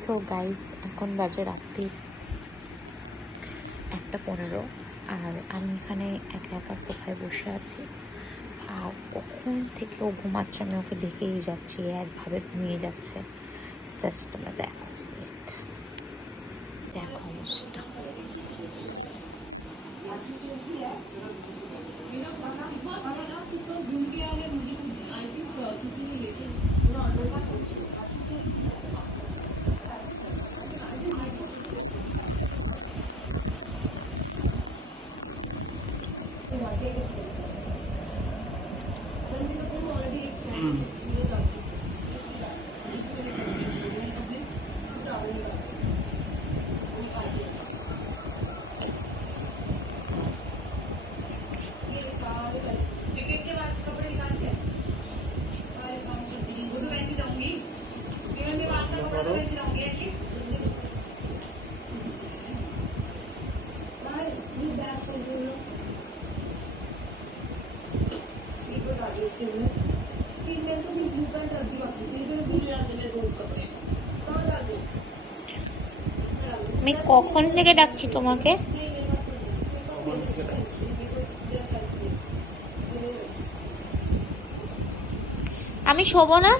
So guys, এখন বাজে রাত্রি 1:15 আর আমি এখানে একা একা সোফায় বসে আছি। আর কখন থেকে ও ঘুমাচ্ছে, আমি ওকে ডেকেই যাচ্ছি, একভাবে ঘুমিয়ে যাচ্ছে। জাস্ট তোমরা দেখো, দেখো অবস্থা। আমি কখন থেকে ডাকছি তোমাকে? আমি শোবো না।